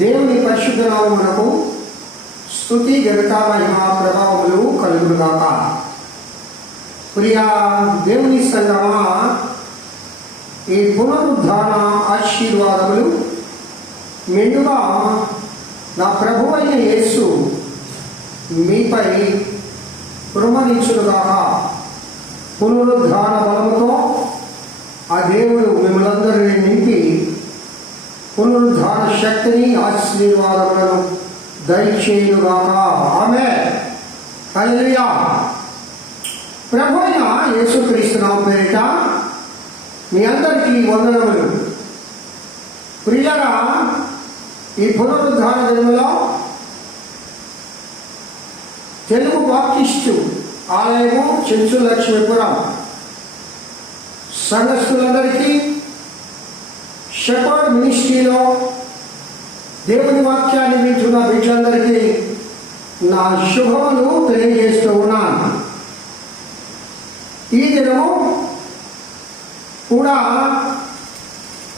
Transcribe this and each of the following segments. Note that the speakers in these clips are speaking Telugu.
దేవుని పరిశుద్ధ నామమునకు స్తుతి ఘనత మహిమ ప్రభావములు కలుగునుగాక. ప్రియా దేవుని సంగమా, ఈ పునరుద్ధాన ఆశీర్వాదములు మెండుగా నా ప్రభువైన యేసు మీపై కుమ్మరించునుగాక. పునరుద్ధాన బలముతో ఆ దేవుడు మిమ్మల్ందరినీ నింపి పునరుద్ధాన శక్తిని ఆశీర్వాదములను దయచేయుగాక. ఆమేన్. హల్లెలూయా. ప్రభువైన యేసుక్రీస్తు నామమున పేరిట మీ అందరికీ వందనములు. ప్రియులారా, ఈ పునరుద్ధాన దినములో తెలుగు బాప్టిస్టు ఆలయము చెంచు లక్ష్మీపురం సంఘస్థులందరికీ, షెపర్డ్ మినిస్ట్రీలో దేవుని వాక్యాన్ని వింటున్న వీళ్ళందరికీ నా శుభములు తెలియజేస్తూ ఉన్నాను. ఈ దినము కూడా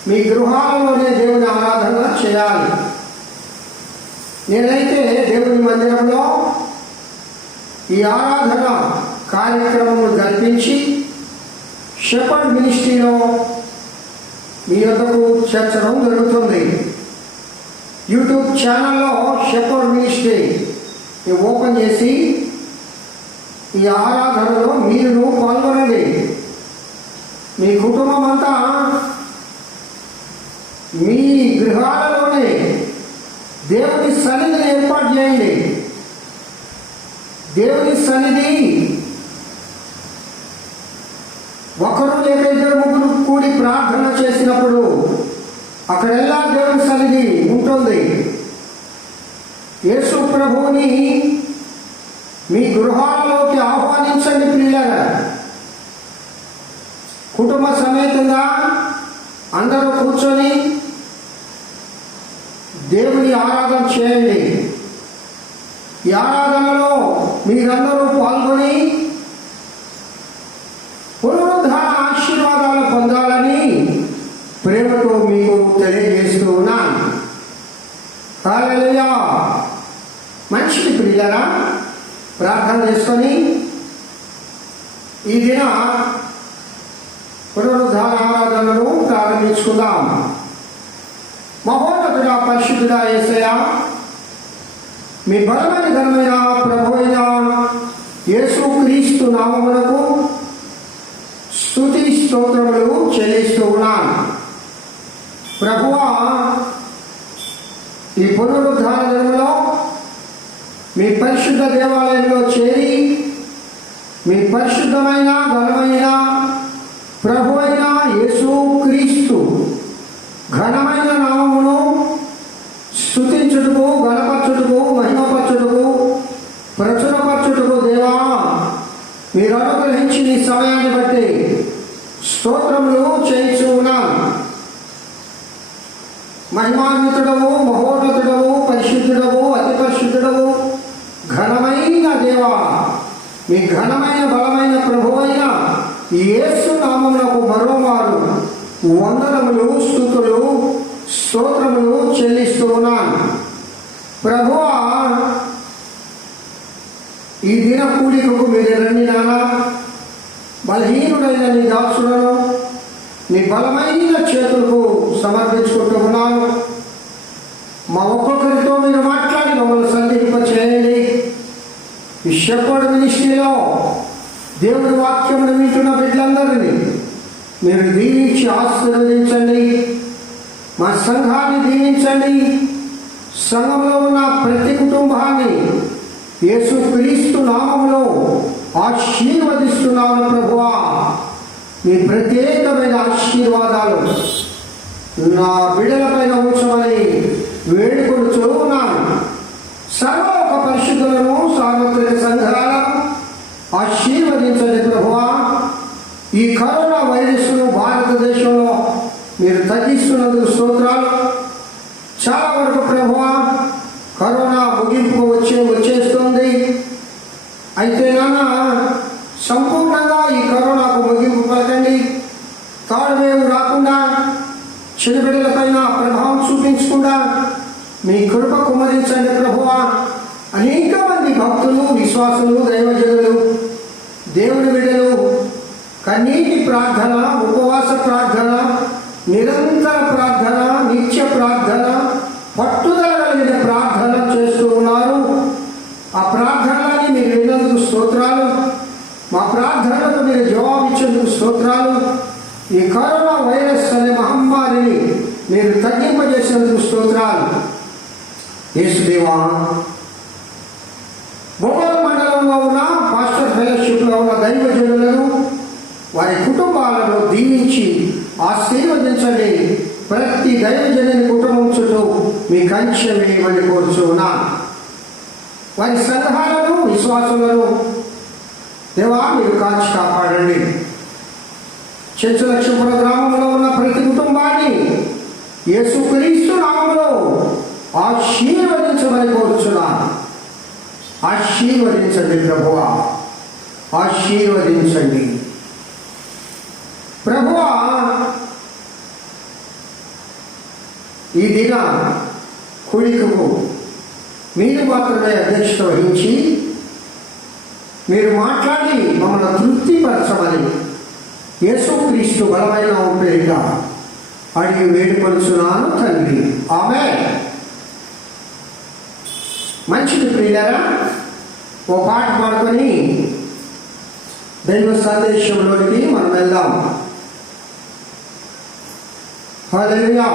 మీ గృహాలలోనే దేవుని ఆరాధన చేయాలి. నేనైతే దేవుని మందిరంలో ఈ ఆరాధన కార్యక్రమం జరిపించి షెపర్డ్ మినిస్ట్రీలో మీ వద్దకు చేర్చడం జరుగుతుంది. యూట్యూబ్ ఛానల్లో షెపర్డ్ మినిస్ట్రీ ఓపెన్ చేసి ఈ ఆరాధనలో మీరు పాల్గొనండి. మీ కుటుంబం అంతా మీ గృహాలలోనే దేవుని సన్నిధిని ఏర్పాటు చేయండి. దేవుని సన్నిధి ఒకరు లేక ఇద్దరు ముగ్గురు కూడి ప్రార్థన చేసినప్పుడు అక్కడెల్లా దేవుని సన్నిధి ఉంటుంది. యేసు ప్రభువుని మీ గృహాలలోకి ఆహ్వానించండి. ప్రియులారా, కుటుంబ సమేతంగా అందరూ కూర్చొని దేవుని ఆరాధన చేయండి. ఈ ఆరాధనలో మీరందరూ పాల్గొని పునరుద్ధాన ఆశీర్వాదాలు పొందాలని ప్రేమతో మీకు తెలియజేస్తూ ఉన్నాను. హల్లెలూయా. మంచిది ప్రియులారా, ప్రార్థన చేసుకొని ఈ దిన పునరుద్ధాన ఆరాధనను ప్రారంభించుకుందాం. మహోన్నతుడా, పరిశుద్ధుడా యేసయ్యా, మీ బలమైన ఘనమైన ప్రభువైన యేసుక్రీస్తు నామమునకు స్తుతి స్తోత్రములు చెల్లిస్తూ ఉన్నాను. ప్రభువా, ఈ పునరుద్ధాన దినములో మీ పరిశుద్ధ దేవాలయంలో చేరి మీ పరిశుద్ధమైన ఘనమైన ప్రభువైన యేసుక్రీస్తు ఘనమైన నామమును స్తుతించుటకు, గణపరచుటకు, మహిమపరచుటకు, ప్రచురపరచుటకు దేవా మీరు అనుగ్రహించిన ఈ సమయాన్ని బట్టి స్తోత్రములు చేయించు ఉన్నాను. మహిమాన్వితుడవు, మహోన్నతుడవు, పరిశుద్ధుడవు, అతి పరిశుద్ధుడవు, ఘనమైన దేవా, మీ ఘనమైన బలమైన ప్రభువైన యేసు నామమునకు మరోమారు వందనములు, స్తుతులు, స్తోత్రములు చెల్లిస్తూ ఉన్నాను. ప్రభువా, ఈ దిన కూడికకు మీరు రండి నానా. బలహీనుడైన నీ దాసులను నీ బలమైన చేతులకు సమర్పించుకుంటూ ఉన్నాను. మా ఒక్కొక్కరితో మీరు మాట్లాడి మమ్మల్ని సంధింప చేయండి. ఈ షెపర్డ్ మినిస్ట్రీలో దేవుడి వాక్యమును వింటున్న బిడ్డలందరినీ మీరు దీవించి ఆశీర్వదించండి. మా సంఘాన్ని దీవించండి. సంఘంలో ఉన్న ప్రతి కుటుంబాన్ని యేసుక్రీస్తు నామములో ఆశీర్వదిస్తున్నాను. ప్రభువా, మీ ప్రత్యేకమైన ఆశీర్వాదాలు నా బిడ్డలపైన ఉంచమని వేడుకొనుచూ ఉన్నాను. సర్వలోక పరిశుద్ధులను, సార్వత్రిక సంఘాలను ఆశీర్వదించండి. ప్రభువా, ఈ కరోనా వైరస్ను భారతదేశంలో మీరు తగ్గిస్తున్నందుకు స్తోత్రాలు. చాలా వరకు ప్రభువా కరోనా ముగింపు వచ్చేస్తుంది. అయితే నాన్న, సంపూర్ణంగా ఈ కరోనాకు ముగింపు పలకండి. థర్డ్ వేవ్ రాకుండా చిన్నబిడ్డల పైన ప్రభావం చూపించకుండా మీ కృప కుమరించండి ప్రభువా. అనేక మంది భక్తులు, విశ్వాసులు, దైవజనులు, దేవుని బిడ్డలు కన్నీటి ప్రార్థన, ఉపవాస ప్రార్థన, నిరంతర ప్రార్థన, నిత్య ప్రార్థన, పట్టుదల కలిగిన ప్రార్థన చేస్తూ ఉన్నారు. ఆ ప్రార్థనలని మీరు విన్నందుకు స్తోత్రాలు. మా ప్రార్థనలకు మీరు జవాబిచ్చేందుకు స్తోత్రాలు. ఈ కరోనా వైరస్ అనే మహమ్మారిని మీరు తగ్గింపజేసేందుకు స్తోత్రాలు. యేసుదేవా, బొమ్మల మండలంలో ఉన్న పాస్టర్ ఫెలోషిప్లో ఉన్న దైవజనులను, వారి కుటుంబాలను దీవించి ఆశీర్వదించండి. ప్రతి దైవజనుని కుటుంబం చుట్టూ మీ కంచె వేయమని కోరుచున్నాను. వారి సంఘాలను, విశ్వాసులను దేవా మీరు కాచి కాపాడండి. చెంచులక్ష్మపురం గ్రామంలో ఉన్న ప్రతి కుటుంబాన్ని యేసుక్రీస్తు నామములో ఆశీర్వదించమని కోరుచున్నాను. ఆశీర్వదించండి ప్రభువా, ఆశీర్వదించండి ప్రభువా. ఈ దిన కూడికకు మీరు మాత్రమే అధ్యక్షత వహించి మీరు మాట్లాడి మమ్మల్ని తృప్తిపరచమని యేసుక్రీస్తు బలమైన పేరిట అడిగి వేడుకొలుచున్నాను తండ్రి, ఆమేన్. మంచిది ప్రియులారా, ఓ పాట పాడుకొని దైవ సందేశంలోనికి మనం వెళ్దాం. హల్లెలూయా.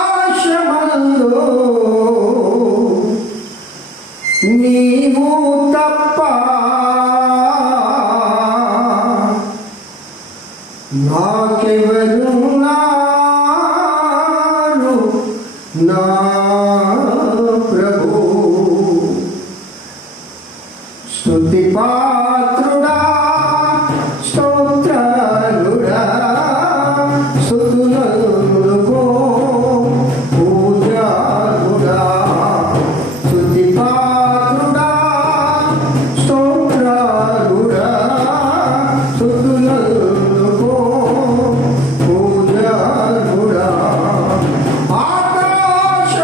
ఆకాశమందు నీవు తప్ప నాకెవరున్నారు నా ప్రభు. స్తుతి పాత్రుడా, స్తోత్రుడా, స్తుతులకు పూజారుడా. స్తుతి పాత్రుడా, స్తోత్రుడా, స్తుతులకు పూజారుడా. ఆకాశ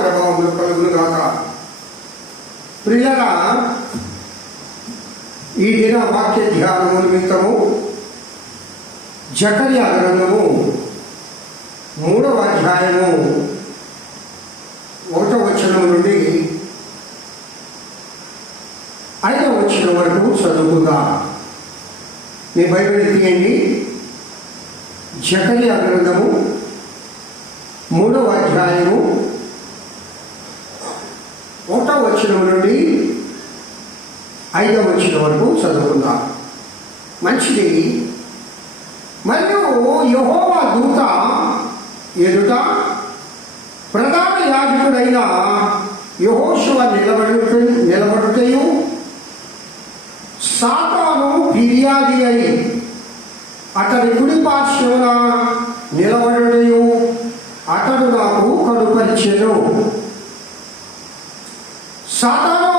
ప్రభావములు కలుగునుగాక. ప్రియులారా, ఈ దిన వాక్య ధ్యానము నిమిత్తము జకర్యా గ్రంథము 3వ అధ్యాయము 1వ వచనం నుండి 5వ వచనం వరకు చదువుకుందాం. మీ బైబిల్ తీయండి. జకర్యా గ్రంథము 3వ అధ్యాయము 1వ వచనం నుండి 5వ వచనం వరకు చదువుకుందాం. మంచిది. మరియు యెహోవా దూత ఎదుట ప్రధాన యాజకుడైన యెహోషువ నిలబడుటయు సాతాను ఫిర్యాది అయి అతడి కుడి పార్శ్వన నిలబడుటయు అతడు నాకు కనుపరిచెను. సాతాను,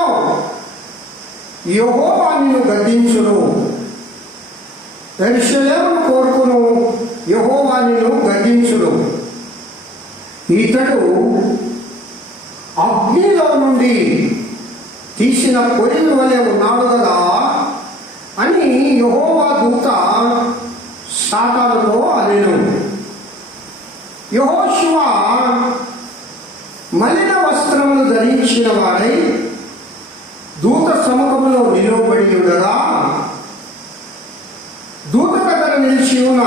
యెహోవా నిన్ను గద్దించును, యెరూషలేమును కోరుకును, యెహోవా నిన్ను గద్దించును. ఇతడు అగ్నిలో నుండి తీసిన కొరివి వలె ఉన్నాడు కదా అని యెహోవా దూత సాతానుతో అనెను. యెహోషువ మలిన వస్త్రములు ధరించిన వారై దూత సముఖములో నిలవబడి ఉండగా దూత దగ్గర నిలిచి ఉన్న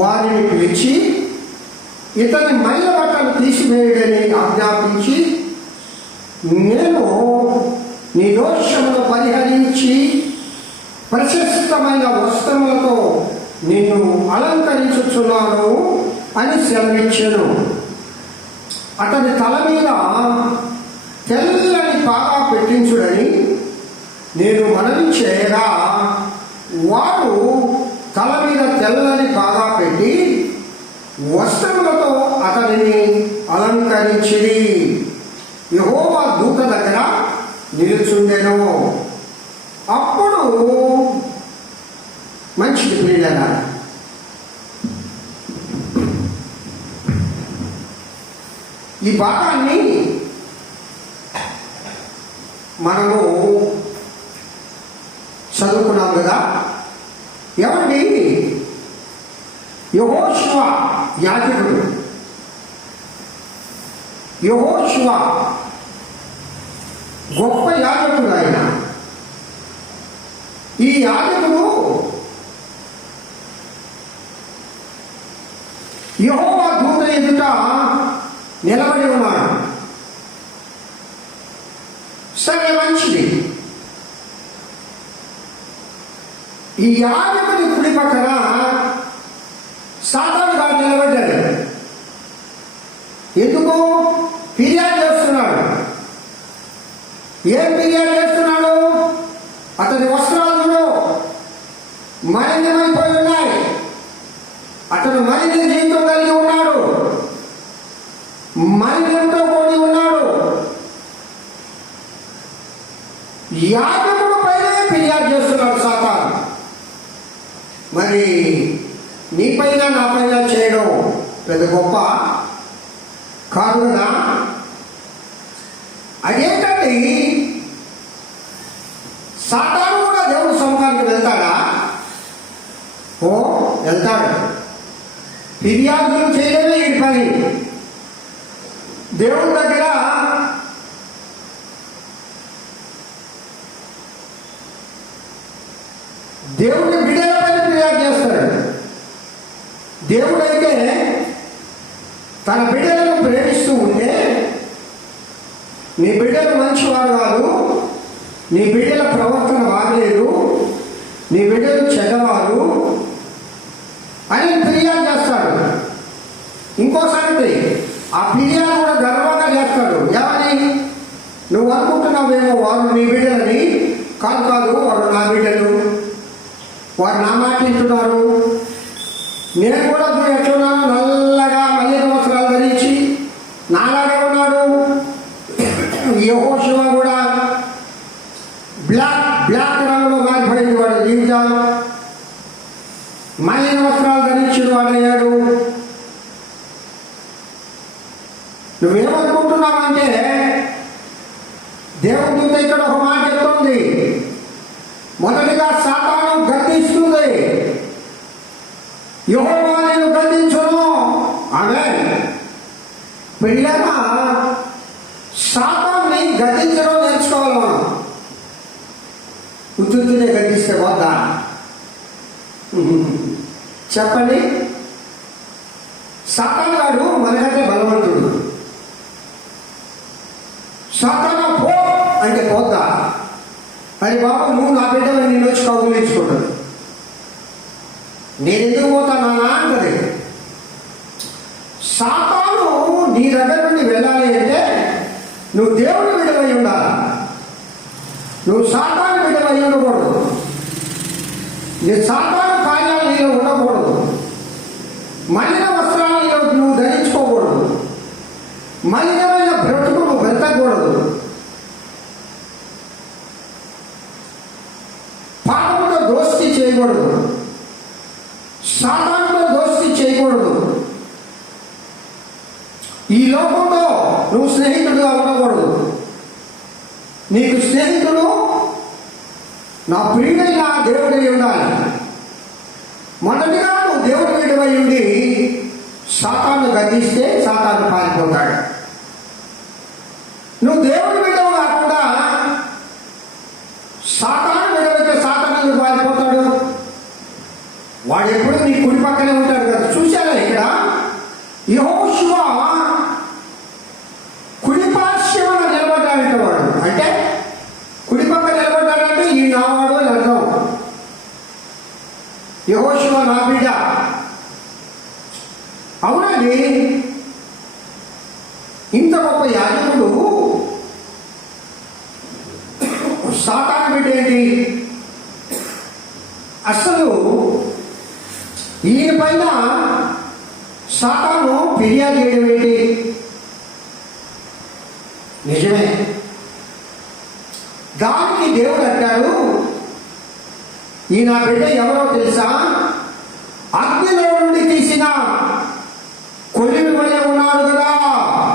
వారిని పిలిచి ఇతని మైల బట్టలు తీసివేయడని ఆజ్ఞాపించి, నేను నీ దోషమును పరిహరించి ప్రశస్తమైన వస్త్రములతో నిన్ను అలంకరించుచున్నాను అని సెలవిచ్చాను. అతని తల మీద తెల్లని పాగా పెట్టించుడని నేను మనవి చేయగా వారు తల మీద తెల్లని పాగా పెట్టి వస్త్రములతో అతనిని అలంకరించిరి. యెహోవా దూత దగ్గర నిలుచుండెను. అప్పుడు మంచిది ప్రియులారా, ఈ భాగాన్ని మనము చదువుకున్నాం కదా. ఏమండి, యెహోషువ యాజకుడు, యెహోషువ గొప్ప యాజకుడు. ఆయన ఈ యాజకుడు యెహోవా దూత ఎదుట నిలబడి ఉన్నాడు. సరే, మంచిది. ఈ యాజకుడి కుడి పక్కన సాతాను గారు నిలబడ్డాడు. ఎందుకు? ఫిర్యాదు చేస్తున్నాడు. ఏం ఫిర్యాదు చేస్తున్నాడు? అతని వస్త్రాలు మలినమైపోయి ఉన్నాయి. అతను మలిన జీవితం కలిగి ఉన్నాడు, మలినంతో కూడి ఉన్నాడు. యాజకుడు పైనే ఫిర్యాదు చేస్తున్నాడు సాతాను. మరి నీ పైన నా పైన చేయడం పెద్ద గొప్ప కాదు కదా. అదేంటండి, సాతాను కూడా దేవుడి సముఖానికి వెళ్తాడా? ఓ, వెళ్తాడు. ఫిర్యాదులు చేయడమే ఈ పని. దేవుడి దగ్గర దేవుడి బిడ్డల పైన ఫిర్యాదు చేస్తాడు. దేవుడైతే తన బిడ్డలను ప్రేమిస్తూ ఉంటే, నీ బిడ్డలు మంచివాడు కాదు, నీ బిడ్డల ప్రవర్తన బాగలేదు, నీ బిడ్డలు చెడ్డవారు అని ఫిర్యాదు చేస్తాడు. ఇంకో సంగతి, ఆ ఫిర్యాదు కూడా గర్వంగా చేస్తాడు. ఏమని? నువ్వు అనుకుంటున్నావేమో వారు నీ బిడ్డలని. కాదు కాదు, వాడు నా బిడ్డలు, వారు నా మాట వింటున్నారు. నేను కూడా ఎట్లున్నాను, నల్లగా మల్లిక వస్త్రాలు ధరించి నాలాగే ఉన్నాడు. యెహోషువ కూడా బ్లాక్ రంగులో మారిపడింది వాడి జీవితం. మల్లిక వస్త్రాలు ధరించిన వాడయ్యాడు. నువ్వేం దేవుడి దూత ఇక్కడ ఒక మాట చెప్తుంది. మొదటిగా సాతాను గద్దిస్తుంది. యెహోవా నిన్ను గద్దించును. ఆమేన్. పిల్లగా సాతాన్ని గద్దించడం నేర్చుకోవాలి మనం. ఉత్తునే గద్దిస్తే వద్దా? చెప్పండి. సాతాను గాడు మనకంటే బలవంతుడు. సాతాను పో అంటే పోద్దా? అరే బాబు, నువ్వు నా బిడ్డలు నేను వచ్చి కౌగులించుకుంటాను. నేను ఎందుకు పోతానా అంటది. సాతాను నీ దగ్గర నుండి వెళ్ళాలి అంటే నువ్వు దేవుని బిడ్డవై ఉండాలి. నువ్వు సాతాను బిడ్డవై ఉండకూడదు. నీ సాతాను కార్యాలు నీలో ఉండకూడదు. మలిన వస్త్రాలు నువ్వు ధరించుకోకూడదు. మలినమైన బ్రతుకు నువ్వు బ్రతకూడదు. పాపంతో దోస్తి చేయకూడదు. సాతానుతో దోస్తి చేయకూడదు. ఈ లోకంలో నువ్వు స్నేహితుడుగా ఉండకూడదు. నీకు స్నేహితుడు నా ప్రియుడైన దేవుడై ఉండాలి. మొదటిగా నువ్వు దేవుడి వీడివై ఉండి సాతాను గద్దిస్తే సాతాను పారిపోతాడు. నువ్వు దేవుడి వీడవు కాకుండా సాతాను వీడవైతే సాతాను పారిపోతాడు. వాడు ఎప్పుడు నీ కుడి పక్కనే ఉంటాడు కదా. చూశారా ఇక్కడ యెహోషువ కుడి పార్శ్వన నిలబడ్డాడంట. వాడు అంటే కుడి పక్క నిలబడ్డాడంటే ఈ నావాడు అని అర్థం. యెహోషువ నా బిడ్డ. అవునండి, ఇంత గొప్ప యాజకుడు సాతాను బిడ్డ ఏంటి? అసలు ఈయన పైన సాతాను ఫిర్యాదు చేయడం ఏంటి? నిజమే. దానికి దేవుడు అంటాడు, ఈ నా బిడ్డ ఎవరో తెలుసా? అగ్నిలో నుండి తీసిన కొలిమి వలె ఉన్నాడు కదా.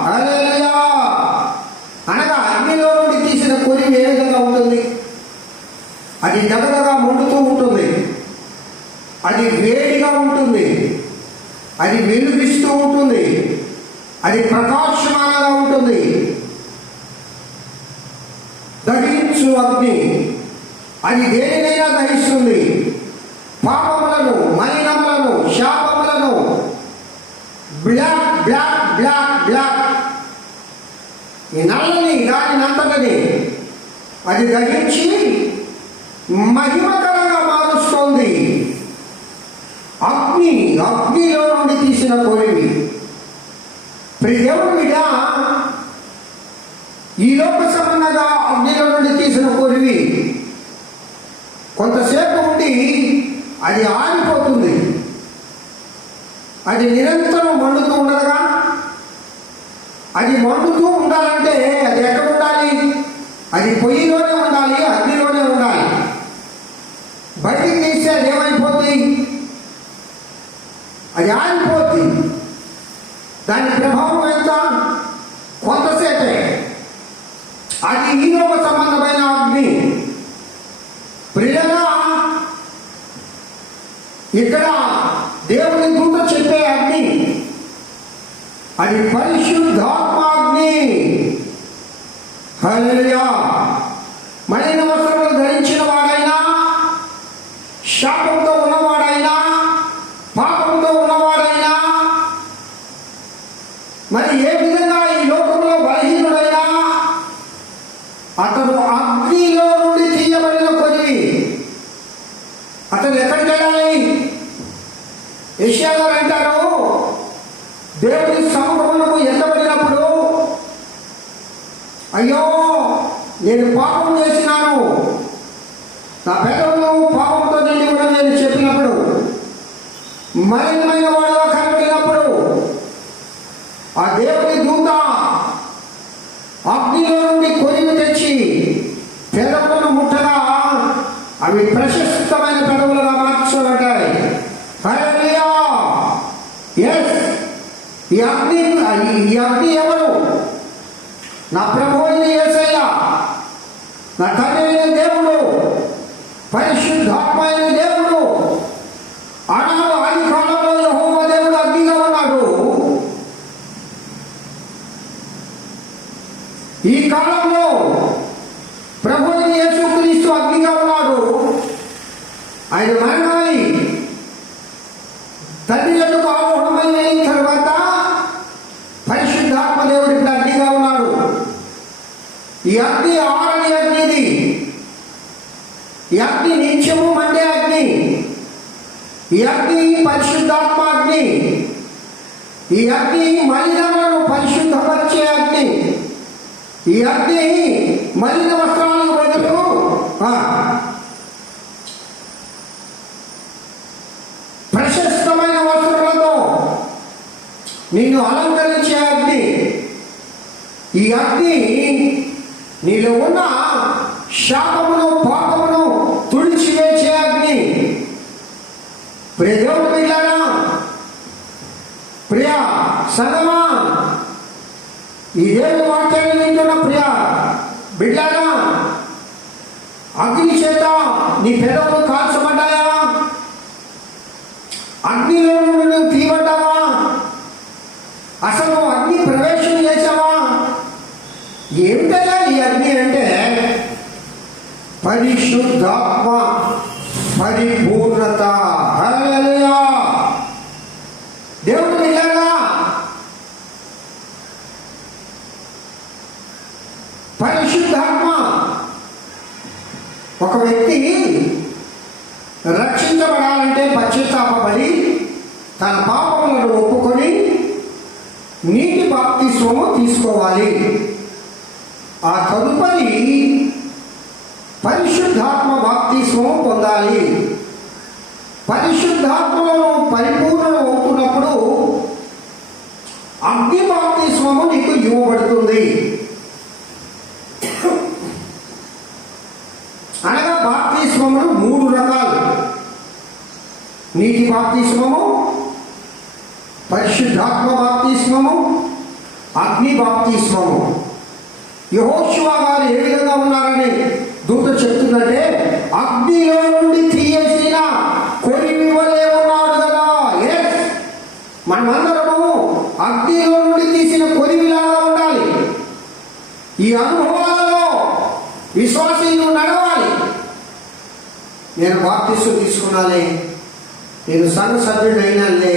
హల్లెలూయా. అనగా అగ్నిలో నుండి తీసిన కొలిమి ఏ విధంగా ఉంటుంది? అది దగదగా మండుతూ ఉంటుంది. అది వేడిగా ఉంటుంది. అది వెలుగిస్తూ ఉంటుంది. అది ప్రకాశమానంగా ఉంటుంది. దహించు అగ్ని. అది దేనినైనా దహిస్తుంది. పాపములను, మలినములను, శాపములను, బ్లాక్ బ్లాక్ బ్లాక్ బ్లాక్ ఈ నల్లని దానినంతటిని అది దహించి మహిమకరంగా మారుస్తోంది. అగ్నిలో నుండి తీసిన కొలిమి. దేవుడి మీద ఈ లోక సంబంధంగా అగ్నిలో నుండి తీసిన కొలిమి కొంతసేపు ఉండి అది ఆరిపోతుంది. అది నిరంతరం మండుతూ ఉండదుగా. అది మండుతూ ఉండాలంటే అది ఎక్కడ ఉండాలి? అది పొయ్యిలోనే ఉండాలి, అగ్నిలోనే ఉండాలి. బయటికి తీస్తే అది ఏమైపోతుంది? అది ఆరిపోద్ది. దాని ప్రభావం ఎంత? కొంతసేపే. అది ఈ లోక సంబంధమైన అగ్ని. ప్రియులారా, ఇక్కడ దేవుని దూత చెప్పే అగ్ని అది పరిశుద్ధాత్మాగ్ని. హల్లెలూయా. మలిన వస్త్రములు ధరించిన వాడైనా, శాపంతో ఉన్నవాడైనా, పాపంతో ఉన్నవాడైనా, మరి ఏ విధంగా ఈ లోకంలో బలహీనుడైనా అతను అగ్నిలో నుండి తీయబడిన కొలిమి. అతను ఎక్కడికి వెళ్ళాలి? యెషయా గారు అంటారు, దేవుని సముఖమునకు ఎత్తబడినప్పుడు అయ్యో నేను పాపం చేసినాను, నా పెదవులు పాపంతో నిండి కూడా నేను చెప్పినప్పుడు, మలినమైన వాడుగా కనబడినప్పుడు ఆ దేవుని దూత అగ్నిలో నుండి కొలిమి తెచ్చి పెదవులను ముట్టగా అవి ప్రశస్తమైన పెదవులుగా మార్చబడ్డాయి. హల్లెలూయా. ఎస్, ఈ అగ్ని ఎవరు? నా ప్రభువు యేసయ్య. నా తండ్రి అయిన దేవుడు, పరిశుద్ధాత్మ అయిన దేవుడు. ఆనాడు ఆది కాలంలో యెహోవా దేవుడు అగ్నిగా ఉన్నాడు. ఈ కాలంలో ప్రభువైన యేసుక్రీస్తు అగ్నిగా ఉన్నాడు. ఆయన మరణమై తండ్రి యొద్దకు ఆరోహణమైన తర్వాత పరిశుద్ధాత్మ దేవుడు ఇప్పుడు అగ్నిగా ఉన్నాడు. ఈ అగ్ని ఆరని అగ్నిది. ఈ అగ్ని నిత్యము మండే అగ్ని. ఈ అగ్ని పరిశుద్ధాత్మ అగ్ని. ఈ అగ్ని మలినములను పరిశుద్ధపరిచే అగ్ని. ఈ అగ్ని మలిన వస్త్రాలకు బదులు ప్రశస్తమైన వస్త్రాలతో నిన్ను అలంకరించే అగ్ని. ఈ అగ్ని నీలో ఉన్న శాపమును పాపమును తుడిచివేసే అగ్ని. ప్రియ దేవుని బిడ్డలారా, ప్రియ సంగమా, ఈ దేవుని వాక్యాన్ని వింటున్న ప్రియ బిడ్డలారా, అగ్ని చేత నీ పెదవులు కాల్చబడ్డాయా? అగ్నిలో నుండి నువ్వు తీయబడ్డావా? అసలు అగ్ని ప్రవేశం చేసావా? ఏమిటయ్యా ఈ అగ్ని అంటే పరిశుద్ధాత్మ పరిపూర్ణత. హల్లెలూయా. దేవుడు బిడ్డలారా, పరిశుద్ధాత్మ ఒక వ్యక్తి రక్షించబడాలంటే పశ్చాత్తాపపడి తన పాపములను ఒప్పుకొని నీటి బాప్తిస్మము తీసుకోవాలి. ఆ తదుపరి పరిశుద్ధాత్మ బాప్తిస్మము పొందాలి. పరిశుద్ధాత్మలో పరిపూర్ణం అవుతున్నప్పుడు అగ్ని బాప్తిస్మము నీకు ఇవ్వబడుతుంది. అనగా బాప్తిస్మములు 3 రకాలు. నీటి బాప్తిస్మము, పరిశుద్ధాత్మ బాప్తిస్మము, అగ్ని బాప్తిస్మము. యెహోషువ గారు ఏ విధంగా ఉన్నారని దూత చెప్తుందంటే, అగ్నిలో నుండి తీయేసిన కొరివి వలె ఉన్నాడు కదా. మనమందరము అగ్నిలో నుండి తీసిన కొరివిలాగా ఉండాలి. ఈ అనుభవాలలో విశ్వాసీలు నడవాలి. నేను బాప్తిస్మం తీసుకున్నాలే, నేను సంఘ సభ్యుడు అయినాలే,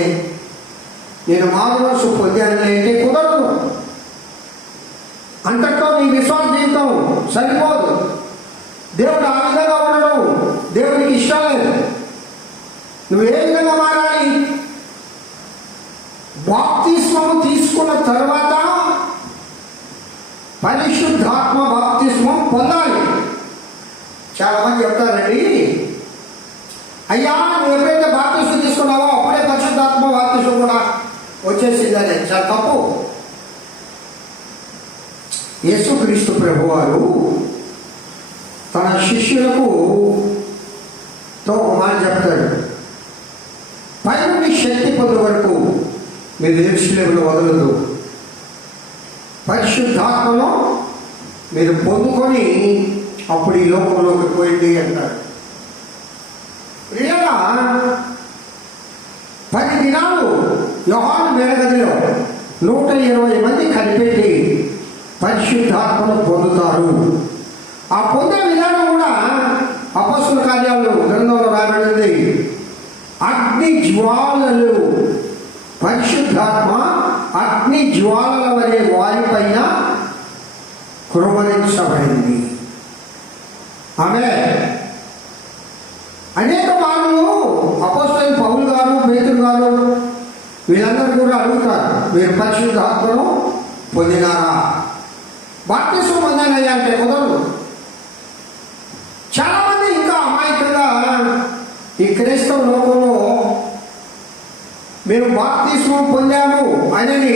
నేను మారుమనసు పొందానులే అంటే కుదరదు. అంతట్లో నీ విశ్వాస జీవితం సరిపోదు. దేవుడు ఆ విధంగా ఉండడం దేవునికి ఇష్టం లేదు. నువ్వు ఏ విధంగా మారాలి? బాప్తిస్మము తీసుకున్న తర్వాత పరిశుద్ధాత్మ బాప్తిస్మం పొందాలి. చాలా మంది చెప్తారండి, అయ్యా నువ్వు ఎప్పుడైతే బాప్తిస్మం తీసుకున్నావో అప్పుడే పరిశుద్ధాత్మ బాప్తిస్మం కూడా వచ్చేసిందని. చాలా తప్పు. యేసుక్రీస్తు ప్రభువారు తన శిష్యులకు ఒక మాట చెప్తాడు, పైనుండి శక్తి పొందే వరకు మీరు ఎరుషలేమును వదలదు, పరిశుద్ధాత్మను మీరు పొందుకొని అప్పుడు ఈ లోకంలోకి పోయింది అంటాడు. ప్రియగా 10 దినాలు యోహాను మేడగదిలో 120 మంది కనిపెట్టి పరిశుద్ధాత్మను పొందుతారు. ఆ పొందే విధానం కూడా అపొస్తలుల కార్యాలు గ్రంథంలో రాయబడింది. అగ్ని జ్వాలలు, పరిశుద్ధాత్మ అగ్ని జ్వాలల వలె వారిపైన కుమ్మరించబడింది. ఆమె అనేక మార్లు అపొస్తలులైన పౌలు గారు, పేతురు గారు వీళ్ళందరూ కూడా అడుగుతారు, మీరు పరిశుద్ధాత్మను పొందినారా? బాప్తిస్మం పొందానయ్యా అంటే కుదరదు. చాలా మంది ఇంకా అమాయకంగా ఈ క్రైస్తవ లోకంలో మేము బాప్తిస్మం పొందాము అని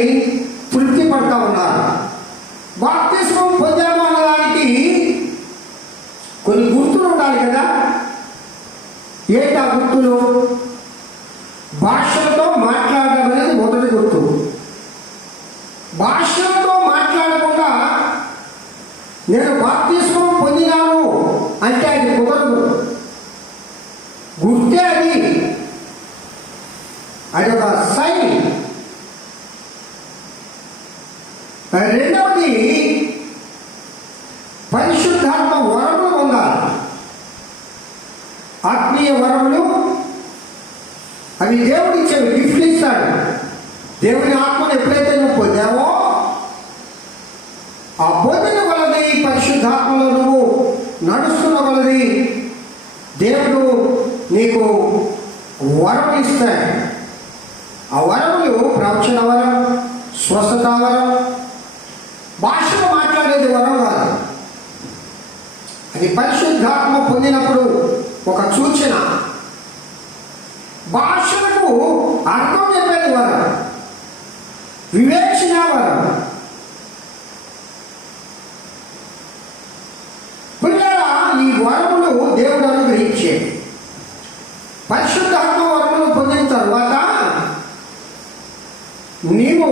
తృప్తి పడతా ఉన్నారు. బాప్తిస్మం పొందాము అన్నదానికి కొన్ని గుర్తులు ఉండాలి కదా. ఏంటి ఆ గుర్తులు? భాషలతో మాట్లాడడం అనేది మొదటి గుర్తు. భాషలతో మాట్లాడకుండా నేను బాప్తిస్మం పొందినాను అది ఒక సైన్. రెండవది పరిశుద్ధాత్మ వరములు పొందాలి. ఆత్మీయ వరములు అవి దేవుడు ఇచ్చేవి, గిఫ్ట్లు ఇస్తాడు. దేవుని ఆత్మను ఎప్పుడైతే నువ్వు పొందావో ఆ పొందిన వలది పరిశుద్ధాత్మలో నువ్వు నడుస్తున్న వలది దేవుడు నీకు వరం ఇస్తాడు. ఆ వరములు ప్రవచన వరం, స్వస్థత వరం, భాషలో మాట్లాడేది వరం కాదు. అది పరిశుద్ధాత్మ పొందినప్పుడు ఒక సూచన. భాషలకు అర్థం చెప్పేది వరం, వివేచన వరం. పిల్లల ఈ వరములు దేవుడు అనుగ్రహించేది. పరిశుద్ధాత్మ వరములు పొందిన తర్వాత నీవు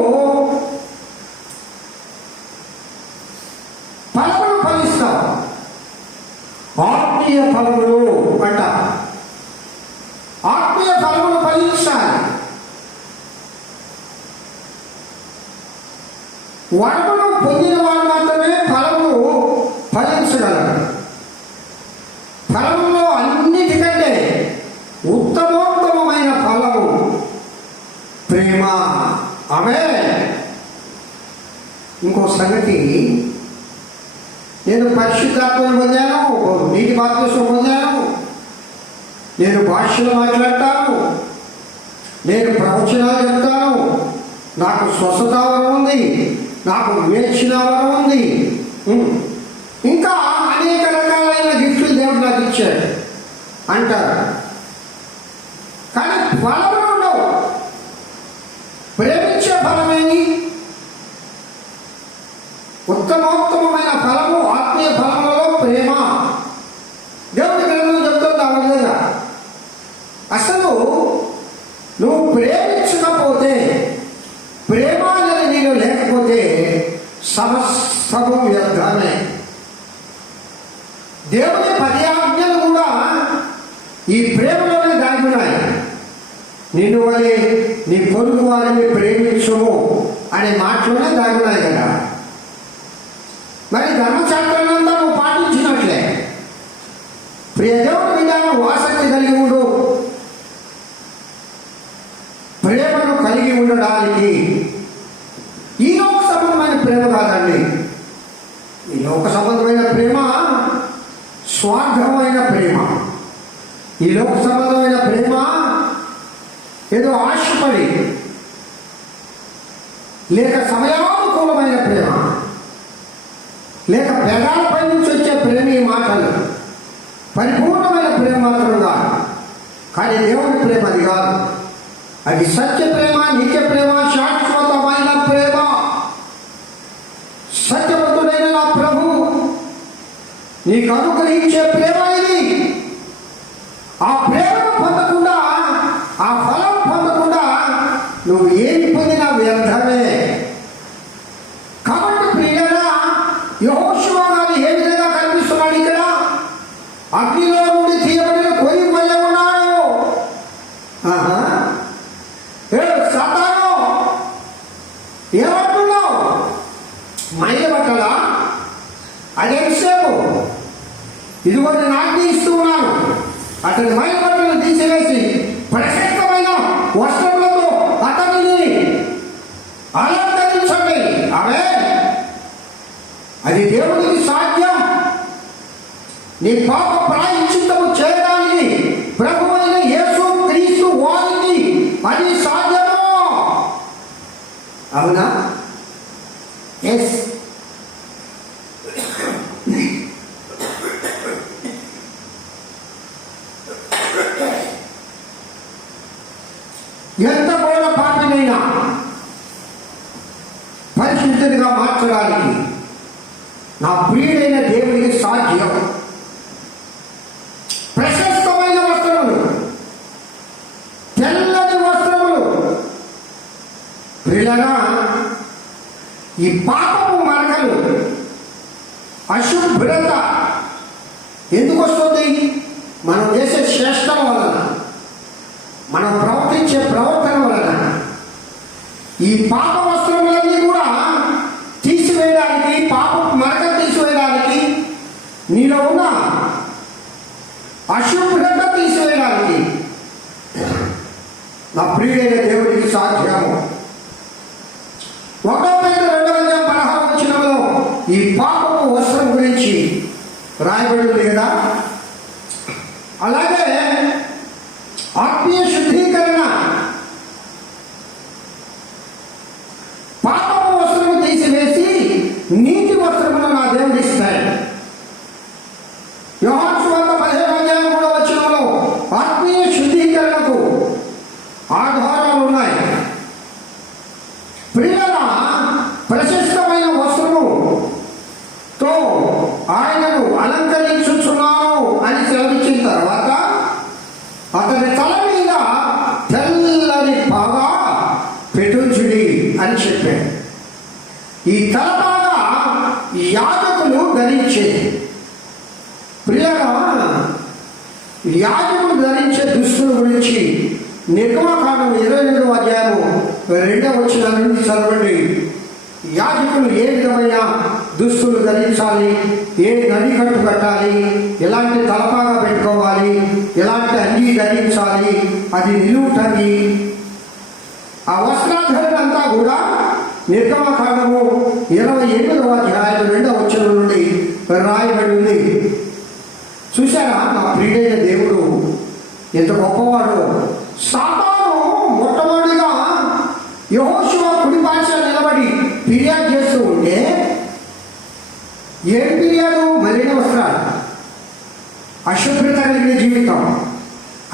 ఫలములు ఫలిస్తావు. ఆత్మీయ ఫలములు అంట. ఆత్మీయ ఫలములు ఫలించాలి. వరములు పొందిన వారు మాత్రమే ఫలములు ఫలించగలరు. ఫలములో అన్నిటికంటే ఉత్తమోత్తమైన ఫలము ప్రేమ. ఆమె ఇంకో సంగతి, నేను పరిశుద్ధాత్మను పొందాను, నీటి బాప్తిస్మం పొందాను, నేను భాషలు మాట్లాడతాను, నేను ప్రవచనాలు చెప్తాను, నాకు స్వస్థత వరం ఉంది, నాకు వివేచన వరం ఉంది, ఇంకా అనేక రకాలైన గిఫ్ట్లు దేవుడు నాకు ఇచ్చాడు అంటారు. కానీ ఫలములు ఉండవు. ప్రేమించే ఫలమేమి? ఉత్తమోత్తమైన ఫలము ఆత్మీయ ఫలములలో ప్రేమ. దేవుడి గ్రంథం చెప్తుంది అవలేదా? అసలు నువ్వు ప్రేమించకపోతే, ప్రేమ అనేది నీలో లేకపోతే సమస్తము వ్యర్థమే. దేవుని 10 ఆజ్ఞలు కూడా ఈ ప్రేమలోనే దాగి ఉన్నాయి. నిన్ను వలె నీ పొరుగు వారిని ప్రేమించుము అనే మాటలోనే దాగి ఉన్నాయి కదా. మరి ధర్మశాస్త్రాన్నంతా నువ్వు పాటించినట్లే. ప్రియ దేవుని విధానం ఆసక్తి కలిగి ఉండు. ప్రేమను కలిగి ఉండడానికి ఈ లోక సంబంధమైన ప్రేమ కాదండి. ఈ లోక సంబంధమైన ప్రేమ స్వార్థమైన ప్రేమ. ఈ లోక సంబంధమైన ప్రేమ ఏదో ఆశపడి, లేక సమయానుకూలమైన ప్రేమ, లేక పెదాలపై నుంచి వచ్చే ప్రేమ. ఈ మాటలు పరిపూర్ణమైన ప్రేమ మాత్రం కాదు. కానీ దేవుని ప్రేమ అది కాదు. అది సత్య ప్రేమ, నిత్య ప్రేమ, శాశ్వతమైన ప్రేమ. సత్యవంతుడైన నా ప్రభు నీకు అనుగ్రహించే ప్రేమ ఇది. ఆ ప్రేమను పొందకుండా, ఆ ఫలం పొందకుండా నువ్వు ఏమి పొందినా వ్యర్థమే. కాబట్టి ప్రియులారా, యెహోషువ గారు ఏ విధంగా కనిపిస్తున్నాడు ఇక్కడ? అగ్నిలో నుండి తీయబడిన కొయ్యి వలె ఉన్నాడు. సాతాను, ఏమంటున్నావు? మైల బట్టలా? అదెంతసేపు? ఇదిగో నేను ఆజ్ఞ ఇస్తూ ఉన్నాను, అతని మైల బట్టలు తీసివేసి ప్రశస్తమైన వస్త్రములతో అతనిని అలంకరించండి. అవే అది దేవునికి సాధ్యం. నీ పాప ప్రాయశ్చిత్తము చేయడానికి ప్రభువైన యేసు క్రీస్తు వారికి అది సాధ్యము. అవునా? ఎస్. ఎంత కూడా పాపినైనా పరిశుద్ధుడిగా మార్చడానికి నా ప్రియుడైన దేవుడికి సాధ్యం. ప్రశస్తమైన వస్త్రములు, తెల్లని వస్త్రములు. ప్రియులారా, ఈ పాపము మరకలు, అశుభ్రత ఎందుకు వస్తుంది? మనం చేసే శ్రేష్టం వలన. మనం ప్రవర్తించే ప్రవర్తన వలన ఈ పాప వస్త్రములన్నీ కూడా తీసివేయడానికి, పాప మరక తీసివేయడానికి, నీలో ఉన్న అశుభ్రత తీసివేయడానికి నా ప్రియుడైన దేవుడికి సాధ్యము. 1 Petrus 2:16 ఈ పాపపు వస్త్రం గురించి రాయబడింది కదా. అలాగే ఆత్మీయ శుద్ధీకరణ, పాపపు వస్త్రము తీసివేసి నీతి వస్త్రమును నా దేవుడు ఇస్తాడు. యోహాను సువార్త 15:3 ఆత్మీయ శుద్ధీకరణకు ఆధారాలు ఉన్నాయి. ప్రియులారా, ప్రశస్తమైన వస్త్రముతో ఆయనను అలంకరించుచున్నాను అని సెలవిచ్చిన తర్వాత అతని తల మీద తెల్లని పాగా పెటుంచుడి అని చెప్పాడు. ఈ తలపాగా యాజకులు ధరించేది. ప్రియులారా, యాజకులు ధరించే దుస్తుల గురించి నిర్గమకాండం 22:2 నుండి చదవండి. యాజకులు ఏ విధమైన దుస్తులు ధరించాలి, ఏ నడికట్టు కట్టాలి, ఎలాంటి తలపాగా పెట్టుకోవాలి, ఎలాంటి అంగీ ధరించాలి, అది నిలువుటంగి, ఆ వస్త్రాధరణ అంతా కూడా నిర్గమకాండము 28:2 నుండి రాయబడి ఉంది. చూసారా నా ప్రియుడైన దేవుడు ఎంత గొప్పవాడు. సాతాను మొట్టమొదటిగా యెహోషువ కుడి పార్శ్వ నిలబడి ఫిర్యాదు చేస్తూ ఉంటే ఏం ఫిర్యాదు? మలిన వస్త్రాలు, అశుభ్రత కలిగిన జీవితం,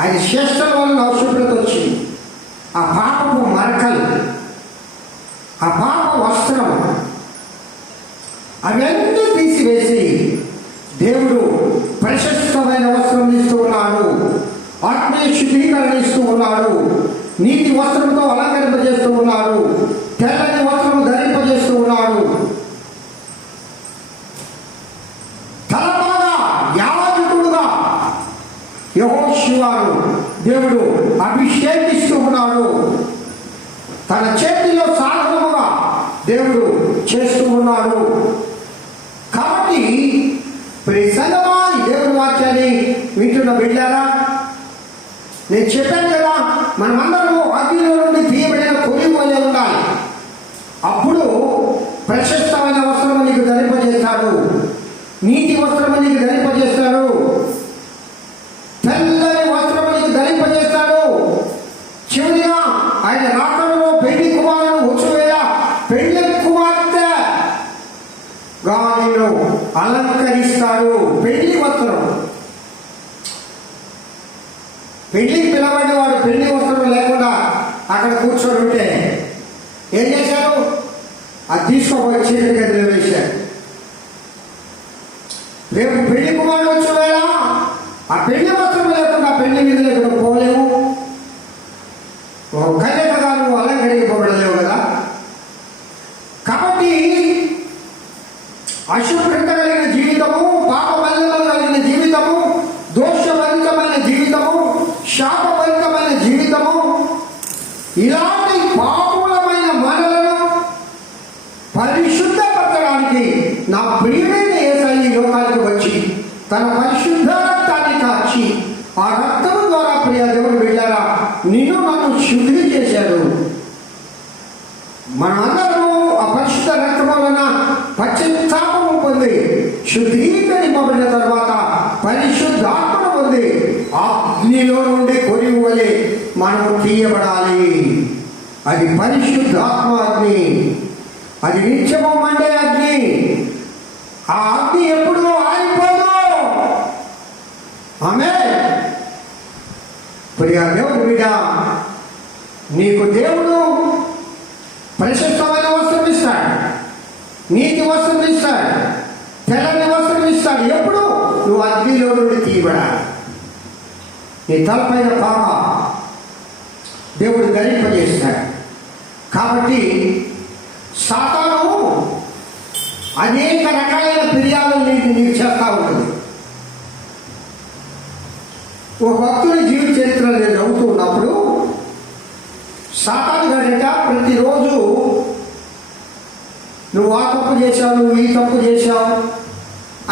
ఆయన శ్రేష్టల వలన అశుభ్రత వచ్చింది. ఆ పాపపు మరకలు, ఆ పాప వస్త్రం, అవన్నీ తీసివేసి దేవుడు ప్రశస్తమైన వస్త్రం ఇస్తూ ఉన్నాడు, ఆత్మీయ శుద్ధీకరణ ఇస్తూ ఉన్నాడు, నీతి వస్త్రంతో అలంకరింపజేస్తూ ఉన్నాడు, తెల్లని వస్త్రం ధరింపజేస్తూ ఉన్నాడు. తలపాగా యాజకుడుగా యెహోషువను దేవుడు అభిషేకిస్తూ ఉన్నాడు. తన చేతిలో సాధనముగా దేవుడు చేస్తూ ఉన్నాడు. కాబట్టి సంగమా, దేవుడి వాక్యాన్ని వింటున్న బిడ్డారా, నేను చెప్పాను కదా, మనమందరము అగ్నిలో నుండి తీయబడిన కొలి వలె ఉండాలి. అప్పుడు ప్రశస్తమైన వస్త్రము నీకు ధరింపజేస్తాడు, నీతి వస్త్రము నీకు ధరింపజేస్తాడు, తెల్లని వస్త్రము నీకు ధరింపజేస్తాడు. చివరిగా ఆయన రాకడలో పెళ్లి కుమారుడు వచ్చువేళ పెళ్లి కుమార్తె నిన్ను అలంకరిస్తాడు. పెళ్లి వస్త్రం, పెళ్లికి పిలవబడిన వాడు పెళ్లి వస్త్రం లేకుండా అక్కడ కూర్చొని ఉంటే ఏం చేశారు? అది తీసుకోపోయి చీకటి గదిలో వేశారు. రేపు పెళ్లి కుమారుడు వచ్చేవేళ ఆ పెళ్లి వస్త్రం లేకుండా పెళ్లి మీద లేకుండా పోలేము, కన్యకగా నువ్వు అలంకరింపబడలేవు కదా. కాబట్టి అశుభ్రత కలిగిన జీవితము, పాపమలినము కలిగిన జీవితము, దోషభరితమైన జీవితము, శాపభరితమైన జీవితము, ఇలాంటి పాపులమైన మనలను పరిశుద్ధపరచడానికి నా ప్రియమైన యేసయ్య ఈ లోకానికి వచ్చి తన పరిశుద్ధ రక్తాన్ని కాచి ఆ రక్తం ద్వారా ప్రియ దేవుడు వెళ్ళారా నిన్ను నన్ను శుద్ధి చేశాడు. మనందరము ఆ పరిశుద్ధ రక్తం వలన పశ్చాత్తాపము పొంది శుద్ధీకరింపబడిన తర్వాత పరిశుద్ధాత్మను పొంది అగ్నిలో నుండి కొరివి వలె మనము తీయబడాలి. అది పరిశుద్ధాత్మ అగ్ని, అది నిత్యము మండే అగ్ని. ఆ అగ్ని ఎప్పుడూ ఆరిపోదు. ఆమేన్. ప్రియ దేవుని బిడ్డ, నీకు దేవుడు ప్రశస్తమైన వస్త్రం ఇస్తాడు, నీతి వస్త్రం ఇస్తాడు, తెల్లని వస్త్రం ఇస్తాడు. ఎప్పుడు నువ్వు అగ్నిలో నుండి తీయబడాలి. నీ తలపైన పాప దేవుడు ధరింపజేస్తాడు. కాబట్టి సాతాను అనేక రకాలైన ఫిర్యాదులు నీకు చేస్తూ ఉంటుంది. ఓ భక్తుని జీవిత చరిత్ర నేను చదువుతూ ఉన్నప్పుడు సాతాను గాడట ప్రతిరోజు నువ్వు ఆ తప్పు చేశావు, నువ్వు ఈ తప్పు చేశావు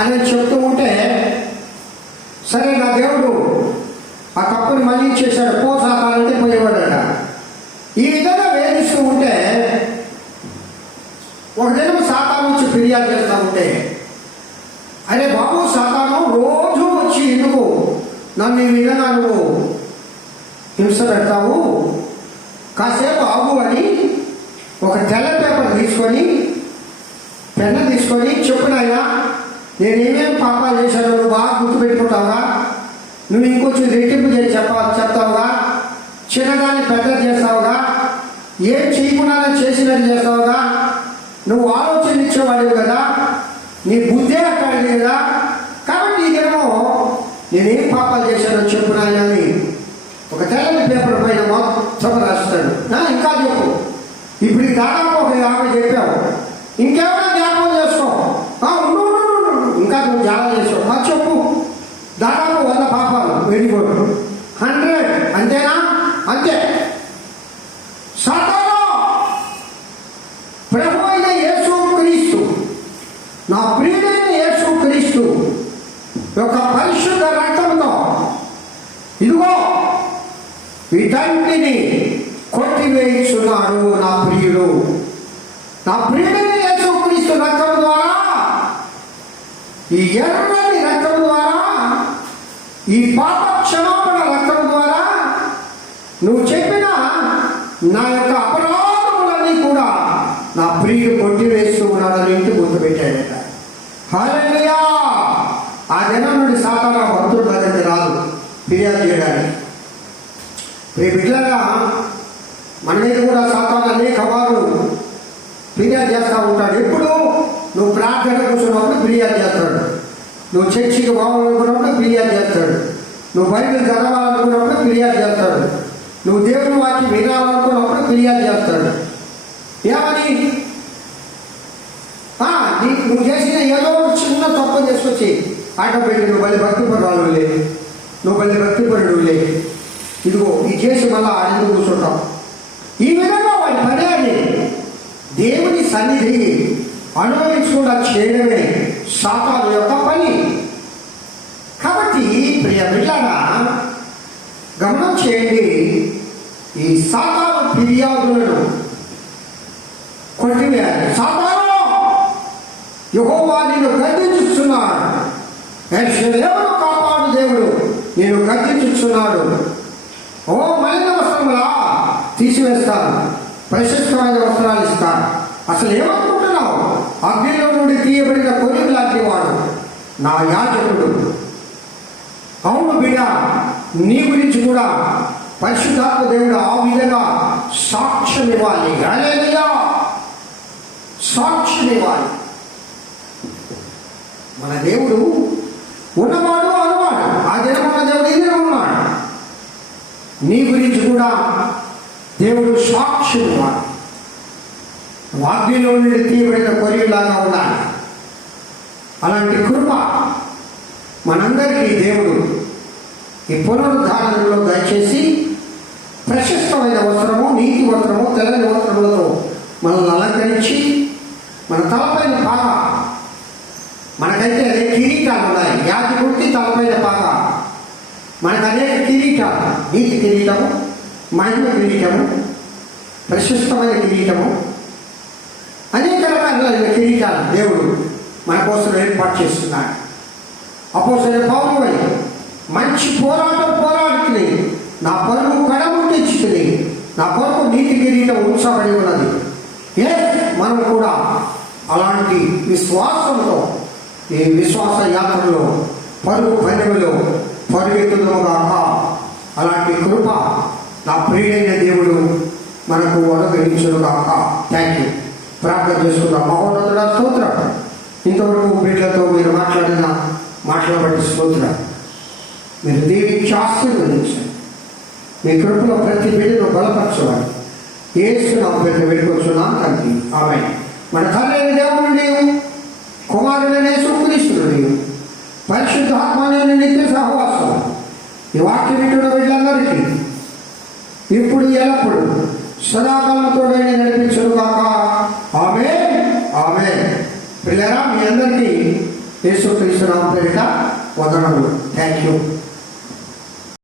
అని చెప్తూ ఉంటే, సరే నా దేవుడు ఆ తప్పుని మళ్ళీ చేశాడు, పో సాతానంటే పోయేవాడట. ఈ విధంగా వేధిస్తూ ఉంటే ఒక దినం సాతాను వచ్చి ఫిర్యాదు చేస్తూ ఉంటే, అరే బాబు సాతాను రోజు వచ్చి ఎందుకు నన్ను ఈ విధంగా నువ్వు హింస పెడతావు, కాసేపు ఆగు అని ఒక తెల్ల పేపర్ తీసుకొని పెన్ను తీసుకొని, చెప్పు నాయనా నేనేమేమి పాపాలు చేశాను నువ్వు బాగా గుర్తుపెట్టుకుంటావుగా, నువ్వు ఇంకొంచెం రెట్టింపు చేసి చెప్తావుగా, చిన్నదాన్ని పెద్ద చేస్తావుగా, ఏం చేయకుండానే చేసినట్టు చేస్తావుగా, నువ్వు ఆలోచన ఇచ్చేవాడివి కదా, నీ బుద్ధే అక్కడిది కదా, కాబట్టి ఈ దినము నేనేం పాపాలు చేశానో చెప్పు నాయనా అని ఒక తెల్లని పేపర్ పైన మొత్తం రాస్తాడు. ఇంకా చెప్పు, ఇప్పుడు దాదాపు ఒక 50 చెప్పావు, ఇంకేమైనా జ్ఞాపకం చేసుకో, ఇంకా నువ్వు జ్ఞాపకం చేసావు, మరి చెప్పు, దాదాపు 100 పాపాలు, వెళ్ళిపోడు 100, అంతేనా? అంతే. సాతాను ప్రభు అయిన యేసు క్రీస్తు, నా ప్రియుడైన యేసు క్రీస్తు యొక్క పరిశుద్ధ రక్తంతో ఇదిగో వీటన్నిటిని కొట్టివేయిస్తున్నాడు నా ప్రియుడు. నా ప్రియుడైన యేసు క్రీస్తు రక్తం ద్వారా, ఈ ఎర్రని రక్తం ద్వారా, ఈ పాప క్షమాపణ రక్తం ద్వారా నువ్వు చెప్పిన నా యొక్క అపరాధములన్నీ కూడా నా ప్రియుడు కొట్టివేస్తూ ఉన్నాడని ఇంటి గుర్తుపెట్టాడట. హల్లెలూయా. ఆ దినం నుండి సాతాను భక్తుడు దగ్గరికి రాదు ఫిర్యాదు చేయడానికి. బిడ్డగా మన మీద కూడా సాతాను అనేక వారు ఫిర్యాదు చేస్తూ ఉంటాడు. ఎప్పుడు నువ్వు ప్రార్థన కూర్చున్నప్పుడు ఫిర్యాదు చేస్తాడు, నువ్వు చర్చికి పోవాలనుకున్నప్పుడు ఫిర్యాదు చేస్తాడు, నువ్వు బైబిల్ చదవాలనుకున్నప్పుడు ఫిర్యాదు చేస్తాడు, నువ్వు దేవుని వాక్యం వినాలనుకున్నప్పుడు ఫిర్యాదు చేస్తాడు. ఏమని? నువ్వు చేసిన ఏదో చిన్న తప్పు చేసుకొచ్చి ఆటోపెట్టి నువ్వు బలి భక్తిపరుడు లేదు, నువ్వు బలి భక్తిపరుడు లేదు, ఇదిగో ఈ చేసి మళ్ళా ఆడింది కూర్చుంటాం. ఈ విధంగా వాడి పని దేవుని సన్నిధి అనుభవించకుండా చేయడమే సాతాను యొక్క పని. కాబట్టి ప్రియ బిడ్డలారా గమనం చేయండి, ఈ సాతాను ఫిర్యాదులను కొట్టివేయాలి. సాతాను యెహోవా నిన్ను గద్దించుచున్నాడు, యెరూషలేమును కాపాడు దేవుడు నేను గద్దించుచున్నాడు. ఓ మలిన వస్త్రములా తీసివేస్తాను, ప్రశస్తమైన వస్త్రాలు ఇస్తాను. అసలు ఏమనుకుంటున్నావు? అగ్నిలో నుండి తీయబడిన కొలిమి లాంటి వాడు నా యాజకుడు. అవును బిడ్డ, నీ గురించి కూడా పరిశుద్ధాత్మ దేవుడు ఆ విధంగా సాక్ష్యం ఇవ్వాలి. హల్లెలూయా. సాక్ష్యం ఇవ్వాలి. మన దేవుడు ఉన్నవాడు అనువాడు, ఆ దినం ఉన్న దేవుడు ఇదే ఉన్నాడు. నీ గురించి కూడా దేవుడు సాక్ష్యం ఇవ్వాలి. అగ్నిలో నుండి తీయబడిన కొలిమిలాగా ఉండాలి. అలాంటి కృప మనందరికీ దేవుడు ఈ పునరుద్ధారణలో దయచేసి ప్రశస్తమైన వస్త్రము, నీతి వస్త్రము, తెల్లని వస్త్రములతో మనల్ని అలంకరించి మన తలపైన పాక, మనకైతే అదే కిరీటాలు ఉన్నాయి. యాజకుడికి తలపైన పాక, మనకు అనేక కిరీటాలు, నీతి కిరీటము, మహిమ కిరీటము, ప్రశస్తమైన కిరీటము, అనేక రకాలైన కిరీటాలు దేవుడు మన కోసం ఏర్పాటు చేస్తున్నాడు. అపోస్తలుడైన పౌలు మంచి పోరాటం పోరాడుతుంది, నా పరుగు కడముట్టించుతుంది, నా కొరకు నీతి కిరీటం ఉంచబడి ఉన్నది. మనం కూడా అలాంటి విశ్వాసంతో ఈ విశ్వాస యాత్రలో పరుగు పందెములో పరుగెత్తుదముగాక. అలాంటి కృప నా ప్రియుడైన దేవుడు మనకు అనుగ్రహించుగాక. Thank you. ప్రార్థన చేసుకున్నాం. మహోన్నతుడా స్తోత్రం, ఇంతవరకు బిడ్డలతో మీరు మాట్లాడిన మాట్లాడబడి స్తోత్రం. మీరు దీవించి ఆశీర్వదించండి. మీ కృపలో ప్రతి బిడ్డను బలపరచవాలి. యేసు నామములో వేడుకొంచున్నాం తండ్రి, ఆమేన్. మన తండ్రి అయిన దేవుని, కుమారుడైన యేసు క్రీస్తు పరిశుద్ధాత్మ నిత్య సహవాసం ఈ వాక్యం వింటున్న వీళ్ళందరికీ ఇప్పుడు ఎల్లప్పుడు సదాకాలంతో నడిపించను కాక. ఆమేన్, ఆమేన్. పిల్లరా, మీ అందరికీ యేసుక్రీస్తు నామమున వందనములు. Thank you.